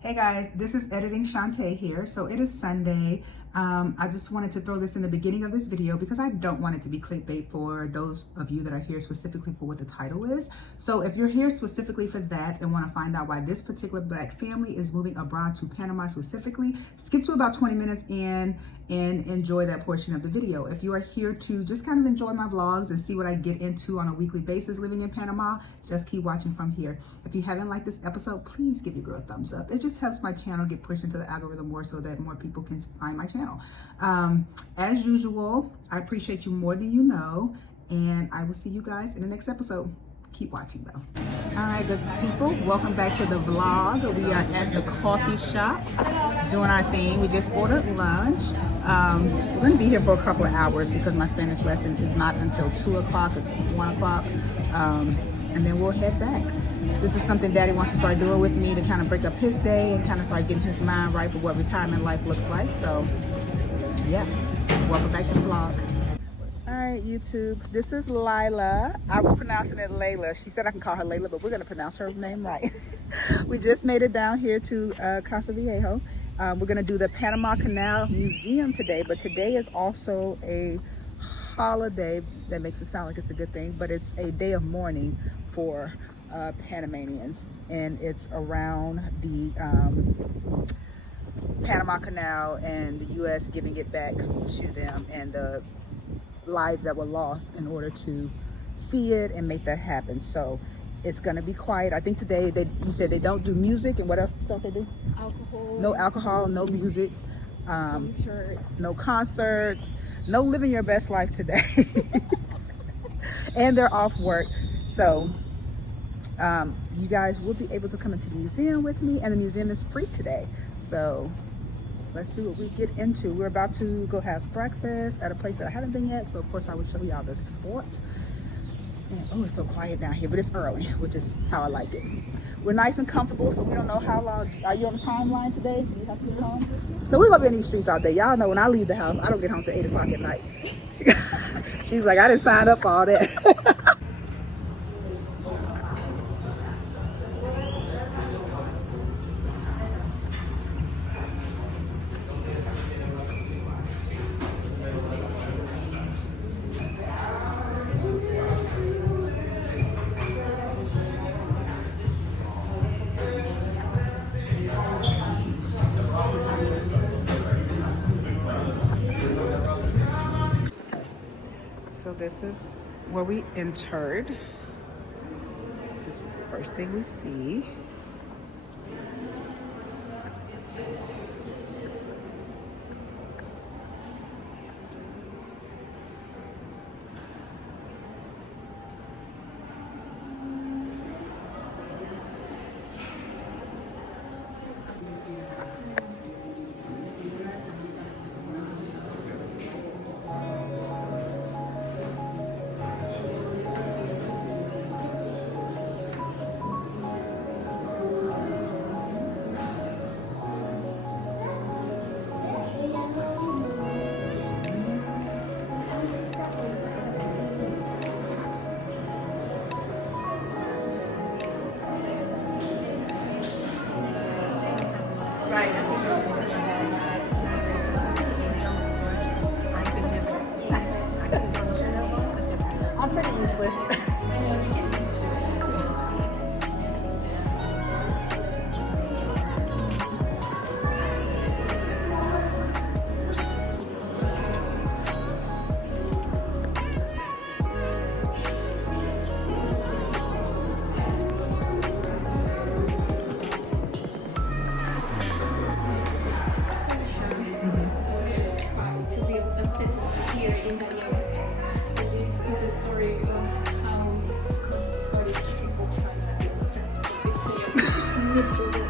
Hey guys, this is Editing Shantae here. So it is Sunday. I just wanted to throw this in the beginning of this video because I don't want it to be clickbait for those of you that are here specifically for what the title is. So if you're here specifically for that and want to find out why this particular Black family is moving abroad to Panama specifically, skip to about 20 minutes in and enjoy that portion of the video. If you are here to just kind of enjoy my vlogs and see what I get into on a weekly basis living in Panama, just keep watching from here. If you haven't liked this episode, please give your girl a thumbs up. It just helps my channel get pushed into the algorithm more so that more people can find my channel. As usual, I appreciate you more than you know, and I will see you guys in the next episode. Keep watching though. All right, good people, welcome back to the vlog. We are at the coffee shop doing our thing. We just ordered lunch. We're going to be here for a couple of hours because my Spanish lesson is not until 2 o'clock. It's 1 o'clock, and then we'll head back. This is something Daddy wants to start doing with me to kind of break up his day and kind of start getting his mind right for what retirement life looks like. So yeah, welcome back to the vlog. All right, YouTube, this is Lila. I was pronouncing it Layla. She said I can call her Layla, but we're going to pronounce her name right. We just made it down here to Casa Viejo. We're going to do the Panama Canal Museum today, but today is also a holiday. That makes it sound like it's a good thing, but it's a day of mourning for Panamanians, and it's around the Panama Canal and the U.S. giving it back to them and the lives that were lost in order to see it and make that happen. So it's gonna be quiet. I think today you said they don't do music, and what else don't they do? Alcohol. No alcohol, no music, Concerts. no concerts, no living your best life today. And they're off work, so you guys will be able to come into the museum with me, and the museum is free today. So let's see what we get into. We're about to go have breakfast at a place that I haven't been yet, so of course I will show y'all the spot. And oh, it's so quiet down here, but it's early, which is how I like it. We're nice and comfortable, so we don't know how long. Are you on the timeline today? Do you have to get home? So we're gonna be in these streets all day. Y'all know when I leave the house, I don't get home till 8 o'clock at night. She's like, I didn't sign up for all that. So this is where we entered. This was the first thing we see. I'm pretty useless. To be able to sit here in Daniel. This is a story of how Scottish people try to get a certificate. Miserable.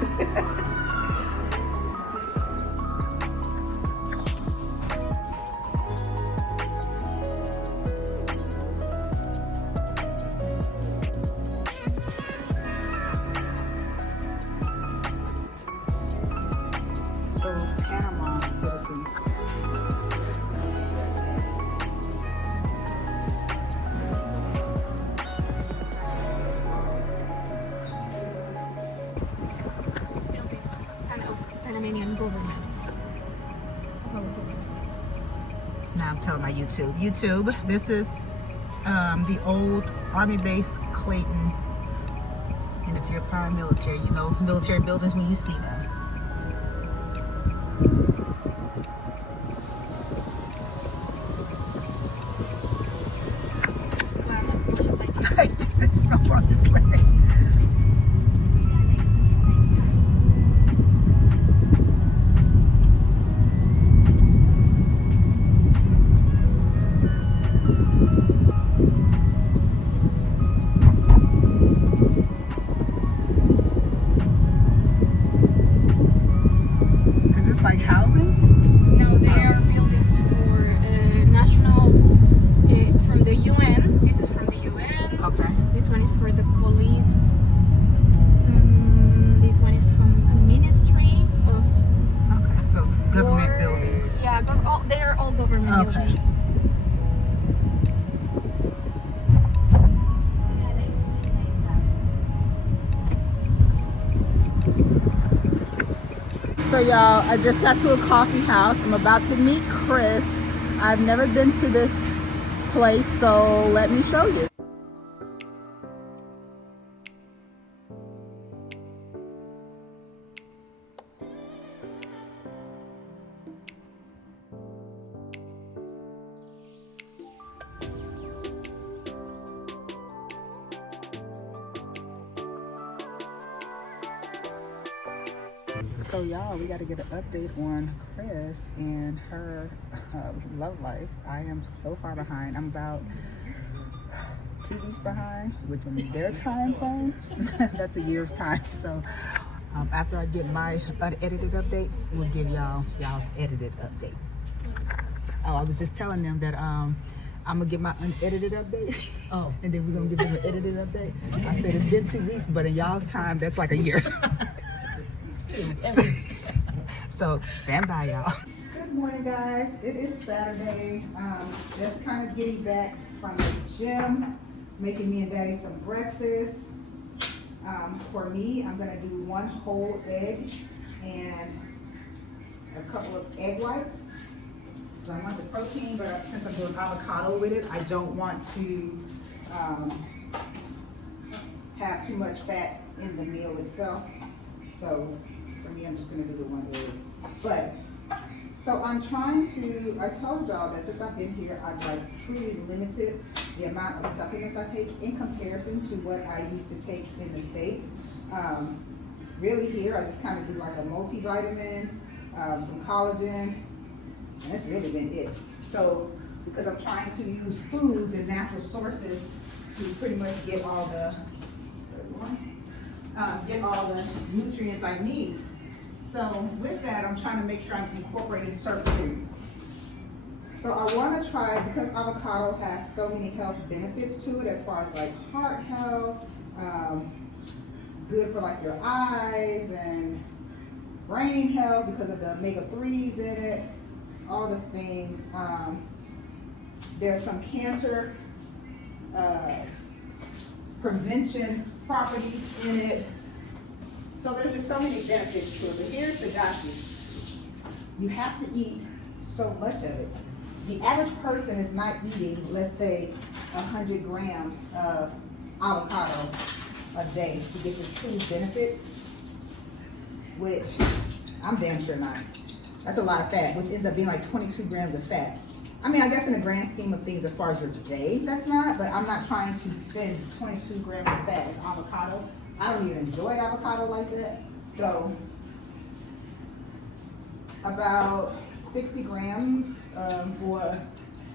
So Panama citizens. Buildings. Panamanian government. Our government, yes. Now I'm telling my YouTube, this is the old Army base Clayton. And if you're prior military, you know military buildings when you see them. Slam as much as I can. Yes, it's not on this leg. Is this like housing? No, they are buildings for national, from the UN. This is from the UN. Okay. This one is for the police. This one is from a ministry of Okay, so it's government war. buildings. Yeah, they are all government Okay. buildings. So y'all, I just got to a coffee house. I'm about to meet Chris. I've never been to this place, so let me show you. So y'all, we got to get an update on Chris and her love life. I am so far behind. I'm about 2 weeks behind, which in their time frame, that's a year's time. So after I get my unedited update, we'll give y'all's edited update. Oh, I was just telling them that I'm gonna get my unedited update. Oh, and then we're gonna give them an edited update. I said it's been 2 weeks, but in y'all's time, that's like a year. So stand by, y'all. Good morning, guys. It is Saturday. Just kind of getting back from the gym, making me and Daddy some breakfast. For me, I'm gonna do 1 whole egg and a couple of egg whites. So I want the protein, but since I'm doing avocado with it, I don't want to have too much fat in the meal itself. So for me, I'm just gonna do the 1 egg. But, so I'm trying to, I told y'all that since I've been here, I've like truly limited the amount of supplements I take in comparison to what I used to take in the States. Really here, I just kind of do like a multivitamin, some collagen, and that's really been it. So, because I'm trying to use foods and natural sources to pretty much get all the, nutrients I need. So with that, I'm trying to make sure I'm incorporating certain foods. So I want to try, because avocado has so many health benefits to it, as far as like heart health, good for like your eyes and brain health because of the omega-3s in it, all the things. There's some cancer prevention properties in it. So there's just so many benefits to it. But here's the gotcha. You have to eat so much of it. The average person is not eating, let's say, 100 grams of avocado a day to get the true benefits, which I'm damn sure not. That's a lot of fat, which ends up being like 22 grams of fat. I mean, I guess in the grand scheme of things, as far as your day, that's not, but I'm not trying to spend 22 grams of fat in avocado. I don't even enjoy avocado like that. So about 60 grams, or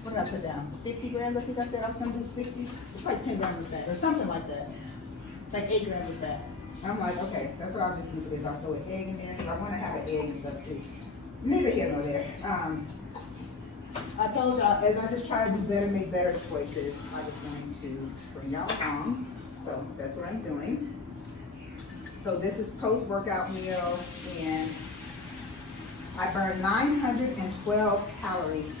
what did I put down? 50 grams, I think I said I was gonna do 60. It's like 10 grams of fat or something like that. Like 8 grams of fat. And I'm like, okay, that's what I'll just do for this. I'll throw an egg in there because I wanna have an egg and stuff too. Neither here nor there. I told y'all, as I just try to do better, make better choices, I was going to bring y'all along. So that's what I'm doing. So this is post-workout meal, and I burned 912 calories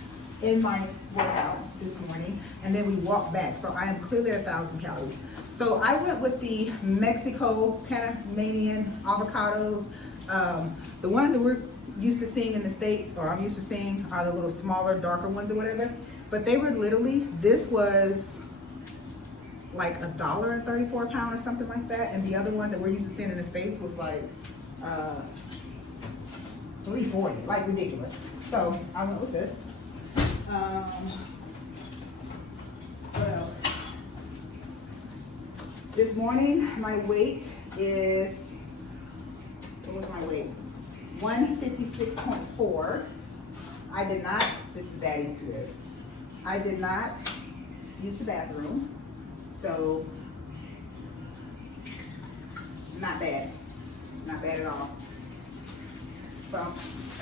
in my workout this morning, and then we walked back. So I am clearly at 1,000 calories. So I went with the Mexico Panamanian avocados. The ones that we're used to seeing in the States, or I'm used to seeing, are the little smaller, darker ones or whatever. But they were literally, this was like $1.34 a pound or something like that. And the other ones that we're used to seeing in the States was like $3.40, like ridiculous. So I went with this. What else? This morning, my weight is, what was my weight? 156.4. I did not, this is Daddy's to this. I did not use the bathroom, so not bad. Not bad at all. So,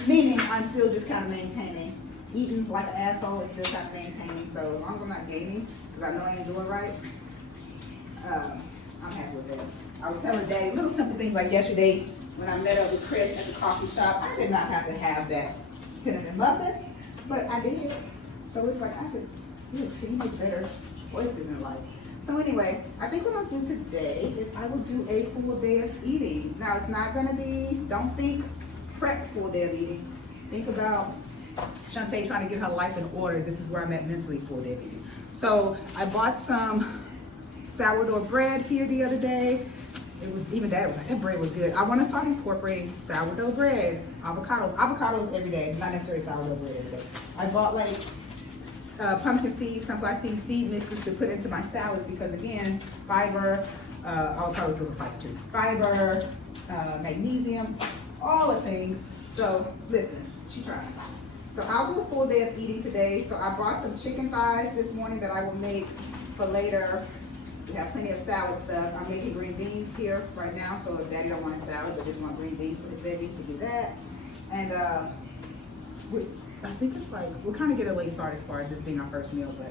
meaning I'm still just kind of maintaining. Eating like an asshole is still kind of maintaining, so as long as I'm not gaining, because I know I ain't doing right, I'm happy with that. I was telling Daddy little simple things like yesterday when I met up with Chris at the coffee shop. I did not have to have that cinnamon muffin, but I did. So it's like I just make better choices in life. So anyway, I think what I'll do today is I will do a full day of eating. Now it's not gonna be, don't think prep full day of eating. Think about Shantae trying to get her life in order. This is where I'm at mentally, full day of eating. So I bought some sourdough bread here the other day. It was, even Dad was like, that bread was good. I want to start incorporating sourdough bread, avocados every day, not necessarily sourdough bread every day. I bought like pumpkin seeds, sunflower seed mixes to put into my salads because again, fiber, avocados good for fiber too. Fiber, magnesium, all the things. So listen, she tried. So I'll do a full day of eating today. So I brought some chicken thighs this morning that I will make for later. We have plenty of salad stuff. I'm making green beans here right now, so if Daddy don't want a salad but just want green beans for his veggies, we do that. And I think it's like, we'll kind of get a late start as far as this being our first meal, but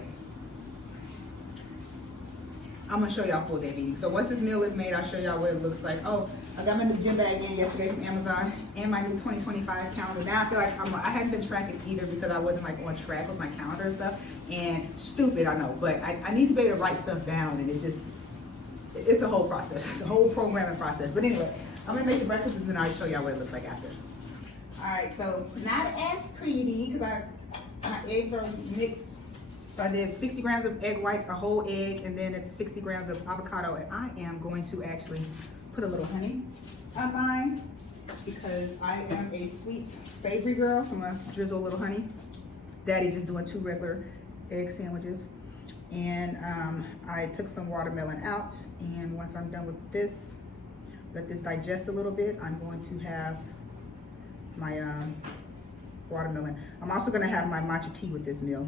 I'm gonna show y'all full day of eating. So once this meal is made, I'll show y'all what it looks like. Oh, I got my new gym bag in yesterday from Amazon and my new 2025 calendar. Now I feel like I hadn't been tracking either because I wasn't like on track with my calendar and stuff. And stupid, I know, but I need to be able to write stuff down, and it's a whole process. It's a whole programming process. But anyway, I'm gonna make the breakfast and then I'll show y'all what it looks like after. All right, so not as pretty because my eggs are mixed. So I did 60 grams of egg whites, a whole egg, and then it's 60 grams of avocado. And I am going to actually put a little honey on mine because I am a sweet, savory girl. So I'm gonna drizzle a little honey. Daddy just doing 2 regular egg sandwiches. And I took some watermelon out. And once I'm done with this, let this digest a little bit, I'm going to have my watermelon. I'm also gonna have my matcha tea with this meal.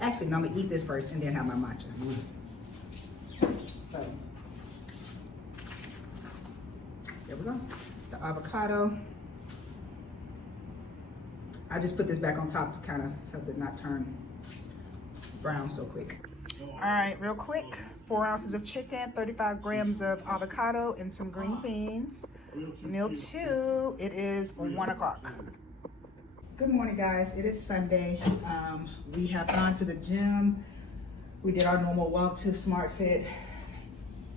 Actually, no, I'm gonna eat this first and then have my matcha. So, there we go. The avocado. I just put this back on top to kind of help it not turn brown so quick. All right, real quick. 4 ounces of chicken, 35 grams of avocado, and some green beans. Meal 2, it is 1 o'clock. Good morning, guys. It is Sunday. We have gone to the gym. We did our normal walk to Smart Fit.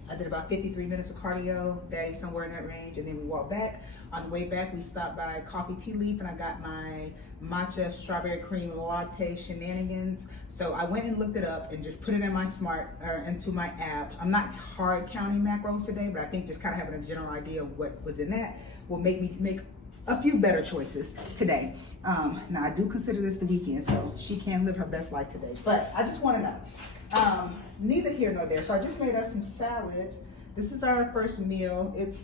I did about 53 minutes of cardio, Daddy somewhere in that range, and then we walked back. On the way back, we stopped by Coffee Tea Leaf, and I got my matcha strawberry cream latte shenanigans. So I went and looked it up and just put it in my into my app. I'm not hard counting macros today, but I think just kind of having a general idea of what was in that will make me make a few better choices today. Now I do consider this the weekend, so she can live her best life today. But I just want to know, neither here nor there. So I just made us some salads. This is our first meal. It's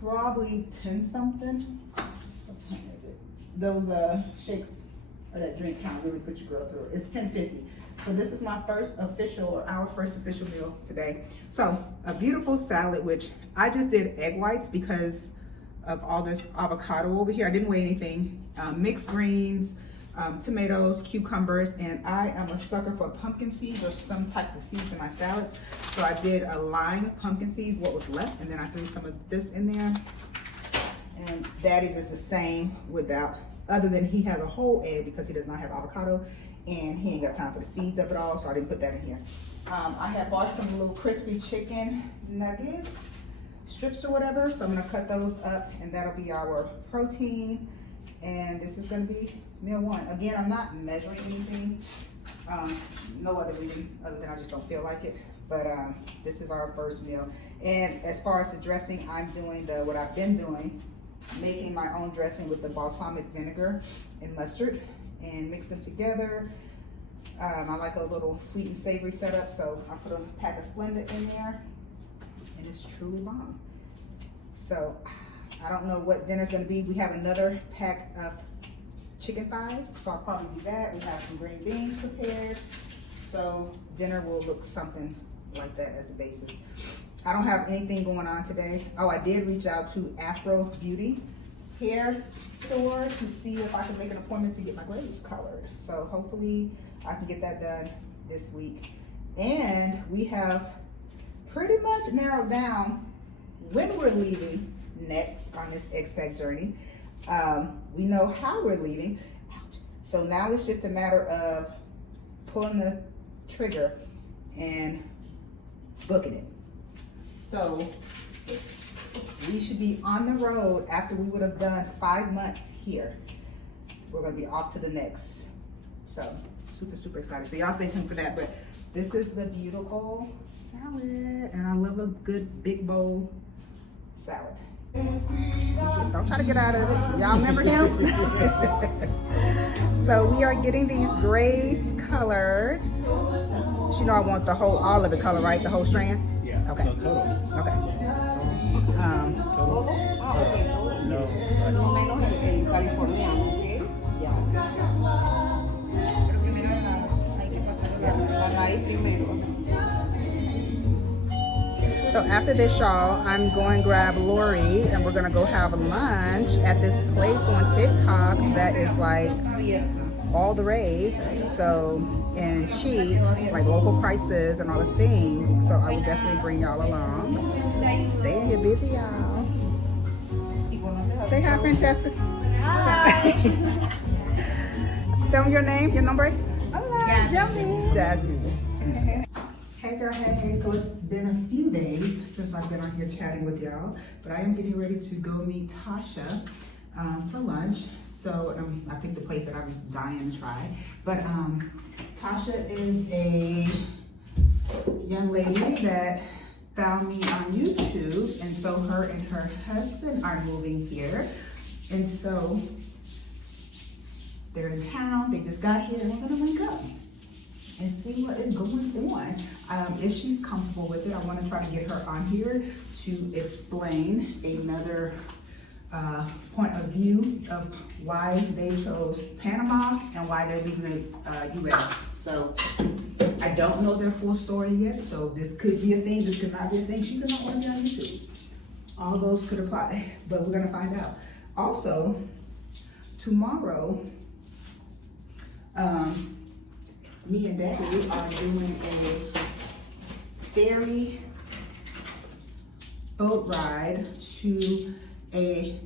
probably 10 something. What time is it? Those shakes or that drink kind of really put your girl through it. It's 10:50. So this is my first official, or our first official meal today. So a beautiful salad, which I just did egg whites because of all this avocado over here. I didn't weigh anything. Mixed greens, tomatoes, cucumbers, and I am a sucker for pumpkin seeds or some type of seeds in my salads. So I did a line of pumpkin seeds, what was left, and then I threw some of this in there. And Daddy's is the same without, other than he has a whole egg because he does not have avocado and he ain't got time for the seeds of it all, so I didn't put that in here. I had bought some little crispy chicken nuggets. strips or whatever. So I'm gonna cut those up and that'll be our protein. And this is gonna be meal one. Again, I'm not measuring anything. No other reason other than I just don't feel like it. But this is our first meal. And as far as the dressing, I'm doing what I've been doing, making my own dressing with the balsamic vinegar and mustard and mix them together. I like a little sweet and savory setup, so I put a pack of Splenda in there and it's truly bomb. So I don't know what dinner's gonna be. We have another pack of chicken thighs, so I'll probably do that. We have some green beans prepared. So dinner will look something like that as a basis. I don't have anything going on today. Oh, I did reach out to Afro Beauty hair store to see if I can make an appointment to get my braids colored. So hopefully I can get that done this week. And we have pretty much narrowed down when we're leaving next on this expat journey. We know how we're leaving. So now it's just a matter of pulling the trigger and booking it. So we should be on the road after we would have done 5 months here. We're gonna be off to the next. So super, super excited. So y'all stay tuned for that. But this is the beautiful salad. And I love a good big bowl salad. Don't try to get out of it. Y'all remember him? So we are getting these grays colored. You know I want the whole, all of the color, right? The whole strand? Yeah. Okay. So total. Okay. Total. No. No menos el californiano, ¿ok? Ya. Hay que pasar la raíz primero. So after this, y'all, I'm going to grab Lori and we're gonna go have lunch at this place on TikTok that is like all the rave. So, and cheap, like local prices and all the things. So I will definitely bring y'all along. They in here busy, y'all. Say hi, Francesca. Hi. Tell me your name, your number. Jasmine. Jasmine. Hey girl, hey. So it's been a few days since I've been on here chatting with y'all, but I am getting ready to go meet Tasha for lunch. So I think the place that I'm dying to try. But Tasha is a young lady that found me on YouTube, and so her and her husband are moving here. And so they're in town, they just got here, and we're gonna link up and see what is going on. If she's comfortable with it, I want to try to get her on here to explain another point of view of why they chose Panama and why they're leaving the US. So I don't know their full story yet, so this could be a thing, this could not be a thing. She could not want to be on YouTube. All those could apply, but we're gonna find out. Also, tomorrow, me and Daddy are doing a ferry boat ride to a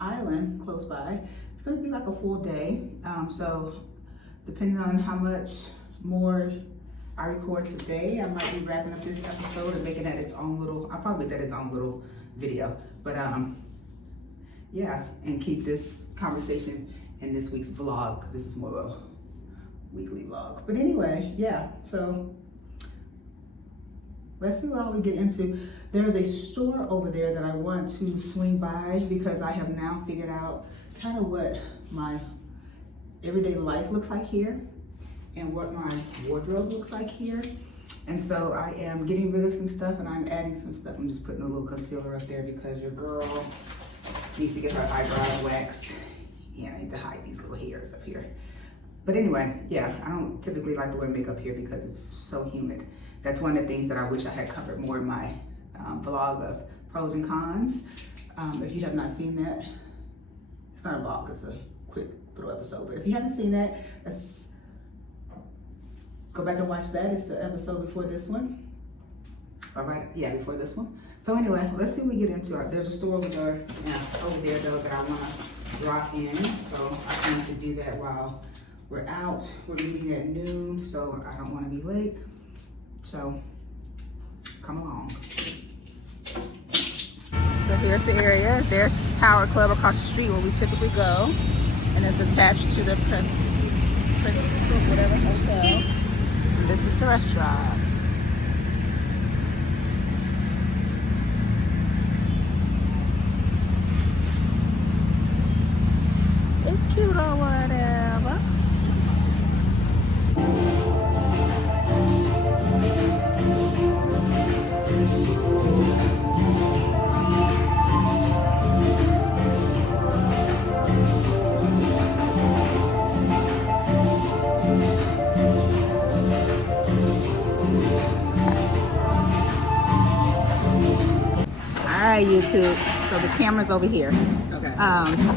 island close by. It's gonna be like a full day. So depending on how much more I record today, I might be wrapping up this episode and making that its own little, I'll probably make that its own little video. But yeah, and keep this conversation in this week's vlog, because this is more of a weekly vlog. But anyway, yeah, so let's see what all we get into. There's a store over there that I want to swing by because I have now figured out kind of what my everyday life looks like here and what my wardrobe looks like here. And so I am getting rid of some stuff and I'm adding some stuff. I'm just putting a little concealer up there because your girl needs to get her eyebrows waxed. Yeah, I need to hide these little hairs up here. But anyway, yeah, I don't typically like to wear makeup here because it's so humid. That's one of the things that I wish I had covered more in my vlog of pros and cons. If you have not seen that, it's not a vlog, it's a quick little episode. But if you haven't seen that, go back and watch that. It's the episode before this one. All right, yeah, before this one. So anyway, let's see what we get into. There's a store over there though that I want to drop in. So I plan to do that while we're out. We're meeting at noon, so I don't want to be late. So come along. So here's the area. There's Power Club across the street where we typically go, and it's attached to the Prince whatever hotel. And this is the restaurant. It's cute or whatever. Alright, YouTube. So the camera's over here. Okay.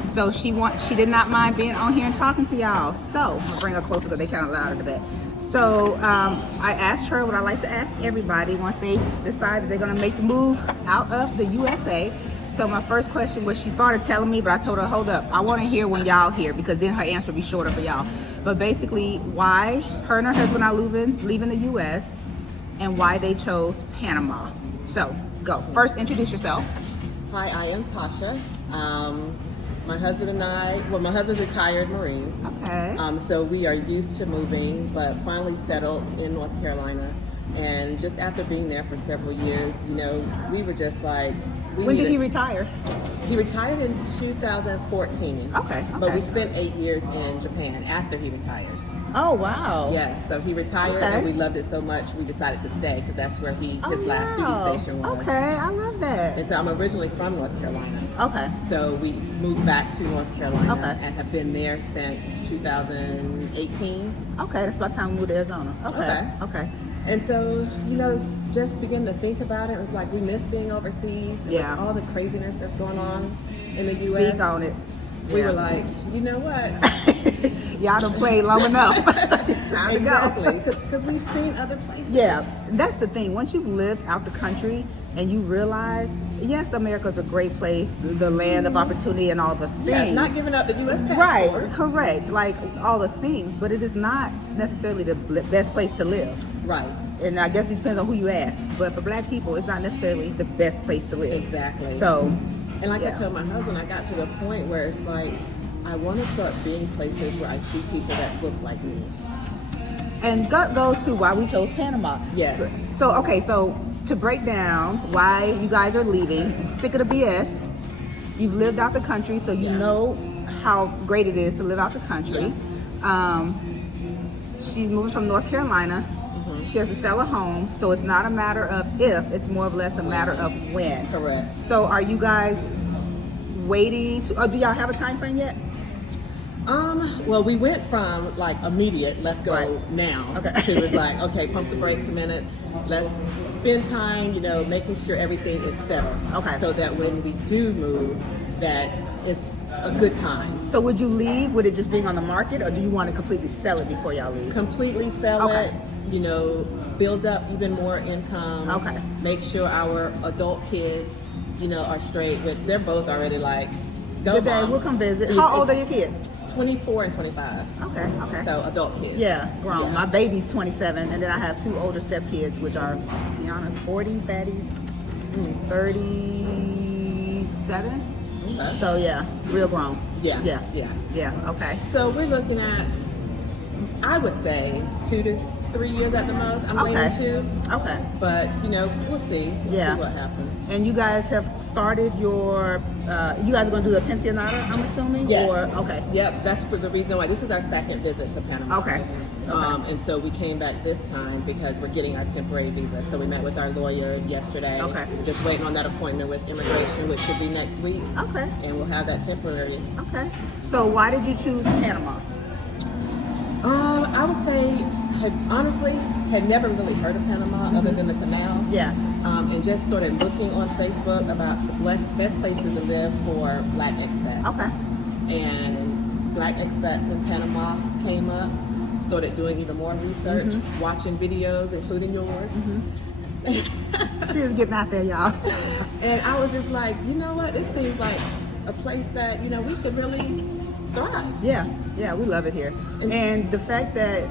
So she did not mind being on here and talking to y'all. So I'll bring her closer because they kind of loud in the bit. So I asked her what I like to ask everybody once they decide that they're gonna make the move out of the USA. So my first question was, she started telling me, but I told her, hold up, I want to hear when y'all hear, because then her answer will be shorter for y'all. But basically, why her and her husband are leaving the US, and why they chose Panama. So go. First, introduce yourself. Hi, I am Tasha. My husband and I, well, my husband's retired Marine. Okay. So we are used to moving, but finally settled in North Carolina. And just after being there for several years, you know, we were just like, When did he retire? He retired in 2014. Okay. But we spent 8 years in Japan after he retired. Oh, wow. Yes, so he retired and we loved it so much we decided to stay because that's where his last duty station was. Okay, I love that. And so I'm originally from North Carolina. Okay. So we moved back to North Carolina Okay. and have been there since 2018. Okay, that's about the time we moved to Arizona. Okay. And so, you know, just beginning to think about it, it was like we miss being overseas. And Yeah. with all the craziness that's going on in the U.S. Speak on it. We were like, you know what? Y'all done played long enough. It's time to go. Exactly, because we've seen other places. Yeah, that's the thing. Once you've lived out the country and you realize, yes, America's a great place, the land of opportunity and all the things. Yes, not giving up the U.S. passport. Right, correct. Like all the things, but it is not necessarily the best place to live. Right. And I guess it depends on who you ask. But for Black people, it's not necessarily the best place to live. Exactly. So, and like I yeah. told my husband, I got to the point where it's like, I want to start being places where I see people that look like me. And that goes to why we chose Panama. Yes. So, okay, so to break down why you guys are leaving, sick of the BS, you've lived out the country, so you know how great it is to live out the country. She's moving from North Carolina. She has to sell a home, so it's not a matter of if, it's more or less a matter of when. Correct. So are you guys waiting to, do y'all have a time frame yet? Well, we went from like immediate, let's go now, to like, okay, pump the brakes a minute. Let's spend time, you know, making sure everything is settled. Okay. So that when we do move, that it's a good time. So would you leave with it just being on the market, or do you want to completely sell it before y'all leave? Completely sell Okay. it, you know, build up even more income. Okay. Make sure our adult kids, you know, are straight. With they're both already like, go Good day, mom. we'll come visit. If- How if- old are your kids? 24 and 25. Okay. So adult kids. Yeah, grown. Yeah. My baby's 27, and then I have 2 older stepkids, which are, Tiana's 40, Fatty's 37. Okay. So yeah, real grown. Yeah. Okay. So we're looking at, I would say, 2 to 3 years at the most. I'm Okay. waiting 2, Okay. but you know, we'll see. We'll Yeah. see what happens. And you guys have started your, you guys are going to do a pensionata, I'm assuming? Yes. Or, okay. Yep, that's for the reason why this is our second visit to Panama. Okay. And so we came back this time because we're getting our temporary visa. So we met with our lawyer yesterday. Okay. Just waiting on that appointment with immigration, which should be next week. Okay. And we'll have that temporary. Okay. So why did you choose Panama? I would say, honestly, had never really heard of Panama other than the canal. Yeah. And just started looking on Facebook about the best places to live for Black expats. Okay. And Black expats in Panama came up. Started doing even more research, watching videos, including yours. She is getting out there, y'all. And I was just like, you know what? This seems like a place that, you know, we could really thrive. Yeah, we love it here. And the fact that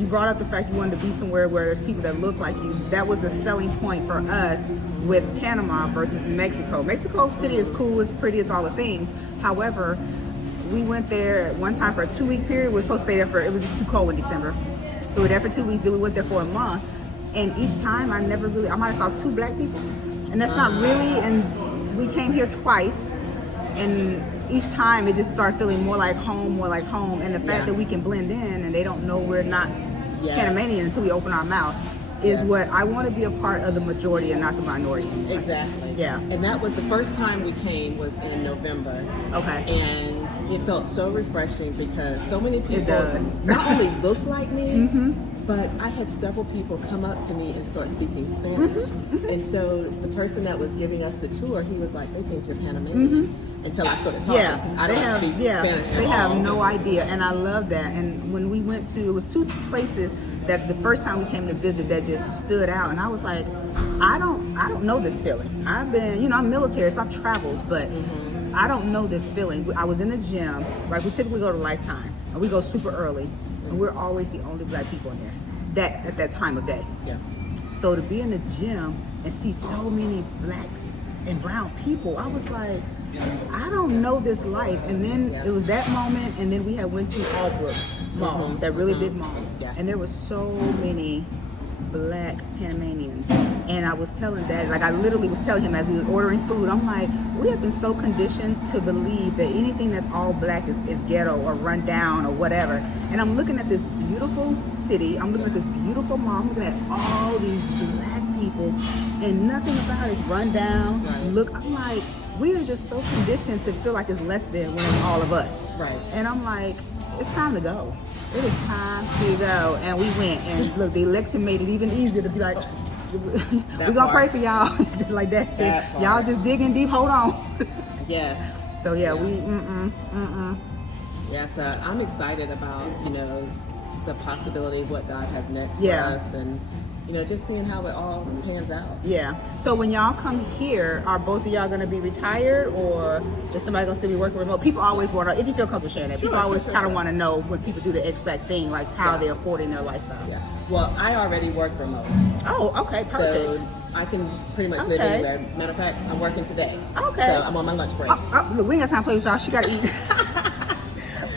you brought up the fact you wanted to be somewhere where there's people that look like you. That was a selling point for us with Panama versus Mexico. Mexico City is cool, it's pretty, it's all the things. However, we went there one time for a 2-week period. We were supposed to stay there for, it was just too cold in December. So we were there for 2 weeks, then we went there for a month. And each time I might have saw 2 black people. And that's not really, and we came here twice. And each time it just started feeling more like home. And the fact that we can blend in and they don't know we're not Panamanian until we open our mouth is what I want to be a part of, the majority and not the minority. Exactly. Yeah. And that was the first time we came was in November. Okay. And it felt so refreshing because so many people does. not only looked like me, but I had several people come up to me and start speaking Spanish. And so the person that was giving us the tour, he was like, they think you're Panamanian. Until I started talking, because I don't speak Spanish at all. They have no idea, and I love that. And when we went to, it was 2 places that the first time we came to visit that just stood out, and I was like, I don't know this feeling. I've been, I'm military, so I've traveled, but I don't know this feeling. I was in the gym, like we typically go to Lifetime, and we go super early, and we're always the only black people in there at that time of day. Yeah. So to be in the gym and see so many black and brown people, I was like, I don't know this life. And then it was that moment, and then we had went to Albrook Mall, that really big mall, and there were so many black Panamanians. And I was telling Dad, like I literally was telling him as we were ordering food, I'm like, we have been so conditioned to believe that anything that's all black is ghetto or run down or whatever. And I'm looking at this beautiful city, I'm looking at this beautiful mall, I'm looking at all these black people, and nothing about it is run down. Look, I'm like, we are just so conditioned to feel like it's less than when it's all of us. Right. And I'm like, it's time to go. It is time to go. And we went, and look, the election made it even easier to be like, we're gonna pray for y'all. Like that said, y'all just digging deep, hold on. Yes. So yeah, we Yes, I'm excited about, the possibility of what God has next for us, and just seeing how it all pans out. Yeah. So when y'all come here, are both of y'all going to be retired, or is somebody going to still be working remote? People always want to, if you feel comfortable sharing that, people always kind of want to know when people do the expat thing, like how they're affording their lifestyle. Yeah. Well, I already work remote. Oh, okay, perfect. So I can pretty much live anywhere. Matter of fact, I'm working today. Okay. So I'm on my lunch break. Look, we ain't got time to play with y'all. She got to eat.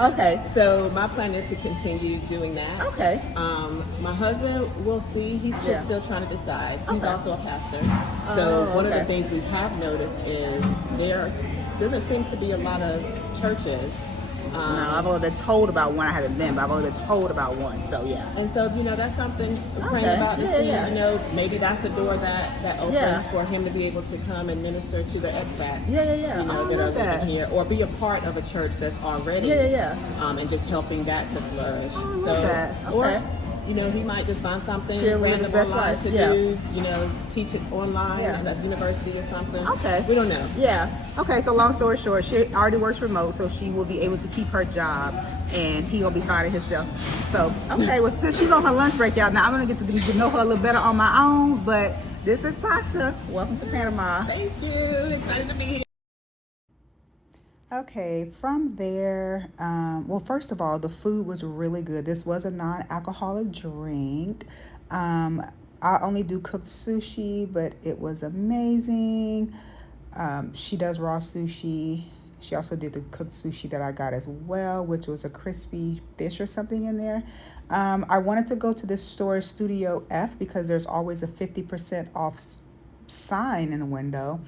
Okay. So my plan is to continue doing that. Okay. My husband, we'll see. He's still trying to decide. He's also a pastor. So one of the things we have noticed is there doesn't seem to be a lot of churches. No, I've only been told about one. I haven't been, but I've only been told about one. So yeah. And so that's something we're praying about to see. Maybe that's a door that opens for him to be able to come and minister to the expats. That are living here, or be a part of a church that's already. And just helping that to flourish. Or he might just find something random online to do. Teach it online at a university or something. Okay. We don't know. Yeah. Okay. So long story short, she already works remote, so she will be able to keep her job, and he will be finding himself. So okay. Well, since she's on her lunch break, y'all, now I'm gonna get to know her a little better on my own. But this is Tasha. Welcome to Panama. Thank you. Excited to be here. Okay, from there, well, first of all, the food was really good. This was a non-alcoholic drink. I only do cooked sushi, but it was amazing. She does raw sushi. She also did the cooked sushi that I got as well, which was a crispy fish or something in there. I wanted to go to this store, Studio F, because there's always a 50% off sign in the window.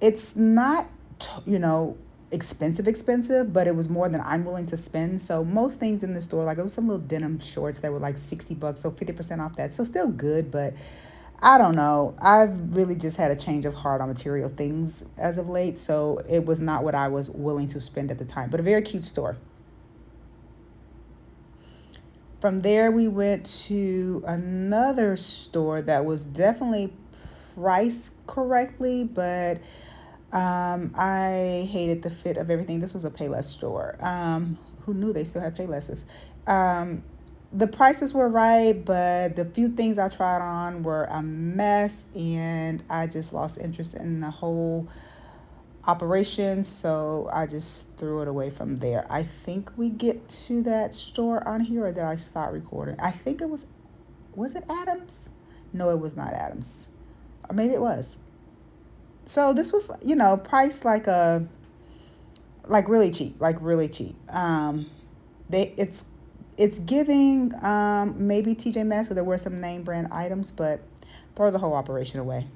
It's not, expensive, but it was more than I'm willing to spend. So most things in the store, like it was some little denim shorts that were like $60, so 50% off that. So still good, but I don't know. I've really just had a change of heart on material things as of late, so it was not what I was willing to spend at the time, but a very cute store. From there, we went to another store that was definitely priced correctly, but I hated the fit of everything. This was a Payless store. Who knew they still had Paylesses? The prices were right, but the few things I tried on were a mess, and I just lost interest in the whole operations, so I just threw it away from there. I think we get to that store on here, or did I start recording? I think it was it Adams? No, it was not Adams. Or maybe it was. So this was, priced like really cheap, it's giving maybe TJ Maxx, because there were some name brand items, but throw the whole operation away.